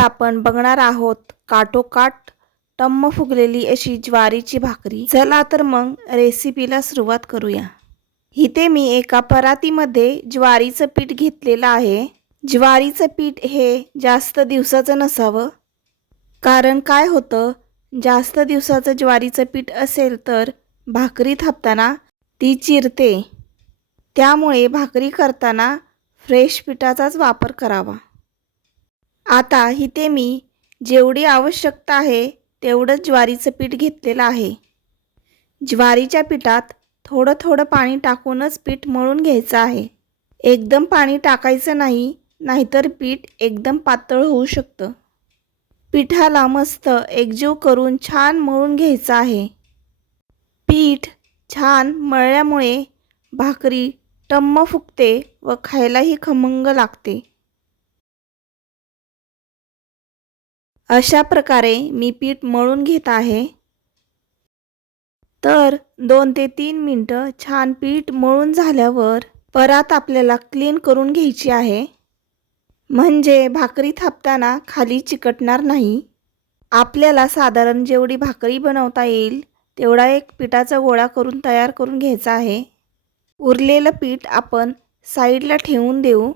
आपण बघणार आहोत काठोकाठ टम्म फुगलेली अशी ज्वारीची भाकरी. चला तर मग रेसिपीला सुरुवात करूया. इथे मी एका परातीमध्ये ज्वारीचं पीठ घेतलेलं आहे. ज्वारीचं पीठ हे जास्त दिवसाचं नसावं. कारण काय होतं? जास्त दिवसाचं ज्वारीचं पीठ असेल तर भाकरी थापताना ती चिरते. त्यामुळे भाकरी करताना फ्रेश पिठाचाच वापर करावा. आता इथे मी जेवढी आवश्यकता आहे तेवढंच ज्वारीचं पीठ घेतलेलं आहे. ज्वारीच्या पिठात थोडं थोडं पाणी टाकूनच पीठ मळून घ्यायचं आहे. एकदम पाणी टाकायचं नाही नाहीतर पीठ एकदम पातळ होऊ शकतं. पिठाला मस्त एकजीव करून छान मळून घ्यायचं आहे. पीठ छान मळल्यामुळे भाकरी टम्म फुगते व खायलाही खमंग लागते. अशा प्रकारे मी पीठ मळून घेत आहे. तर दोन ते तीन मिनटं छान पीठ मळून झाल्यावर परात आपल्याला क्लीन करून घ्यायची आहे. म्हणजे भाकरी थापताना खाली चिकटणार नाही. आपल्याला साधारण जेवढी भाकरी बनवता येईल तेवढा एक पिठाचा गोळा करून तयार करून घ्यायचा आहे. उरलेलं पीठ आपण साईडला ठेवून देऊ.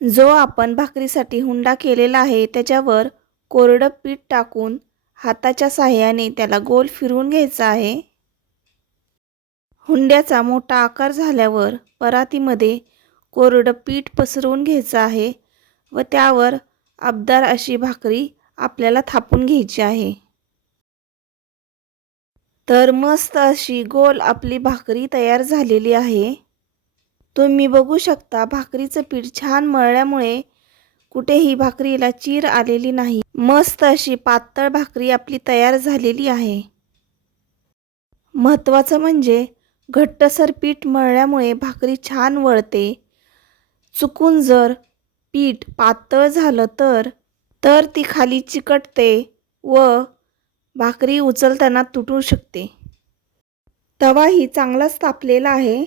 जो आपण भाकरीसाठी हुंडा केलेला आहे त्याच्यावर कोरडं पीठ टाकून हाताच्या साह्याने त्याला गोल फिरवून घ्यायचा आहे. हुंड्याचा मोठा आकार झाल्यावर परातीमध्ये कोरडं पीठ पसरवून घ्यायचं आहे व त्यावर अबदार अशी भाकरी आपल्याला थापून घ्यायची आहे. तर मस्त अशी गोल आपली भाकरी तयार झालेली आहे. तुम्ही बघू शकता भाकरीचं पीठ छान मळल्यामुळे कुठेही भाकरीला चीर आलेली नाही. मस्त अशी पातळ भाकरी आपली तयार झालेली आहे. महत्त्वाचं म्हणजे घट्टसर पीठ मळल्यामुळे भाकरी छान वळते. चुकून जर पीठ पातळ झालं तर तर ती खाली चिकटते व भाकरी उचलताना तुटू शकते. तवाही चांगलाच तापलेला आहे.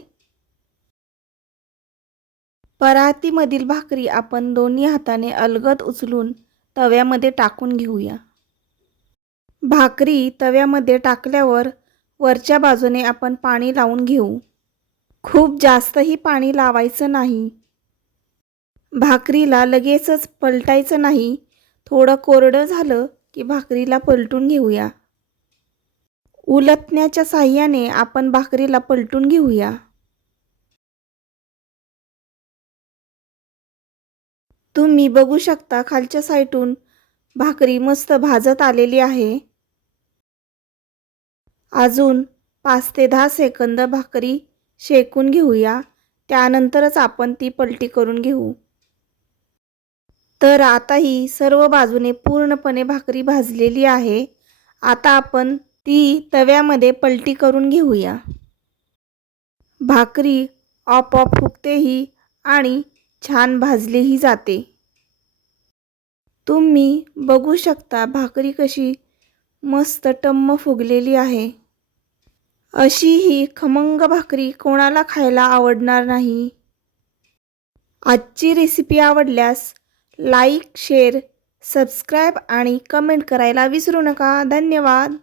परातीमधील भाकरी आपण दोन्ही हाताने अलगद उचलून तव्यामध्ये टाकून घेऊया. भाकरी तव्यामध्ये टाकल्यावर वरच्या बाजूने आपण पाणी लावून घेऊ. खूप जास्तही पाणी लावायचं नाही. भाकरीला लगेचच पलटायचं नाही. थोडं कोरडं झालं की भाकरीला पलटून घेऊया. उलटण्याच्या साह्याने आपण भाकरीला पलटून घेऊया. तुम्ही बघू शकता खालच्या साईटून भाकरी मस्त भाजत आलेली आहे. अजून पाच ते दहा सेकंद भाकरी शेकून घेऊया. त्यानंतरच आपण ती पलटी करून घेऊ. तर आता ही सर्व बाजूने पूर्णपणे भाकरी भाजलेली आहे. आता आपण ती तव्यामध्ये पलटी करून घेऊया. भाकरी आपोआप फुगतेही आणि छान भाजलीही जाते. तुम्ही बघू शकता भाकरी कशी मस्त टम्म फुगलेली आहे. अशी ही खमंग भाकरी कोणाला खायला आवडणार नाही. आजची रेसिपी आवडल्यास लाईक शेअर सबस्क्राईब आणि कमेंट करायला विसरू नका. धन्यवाद.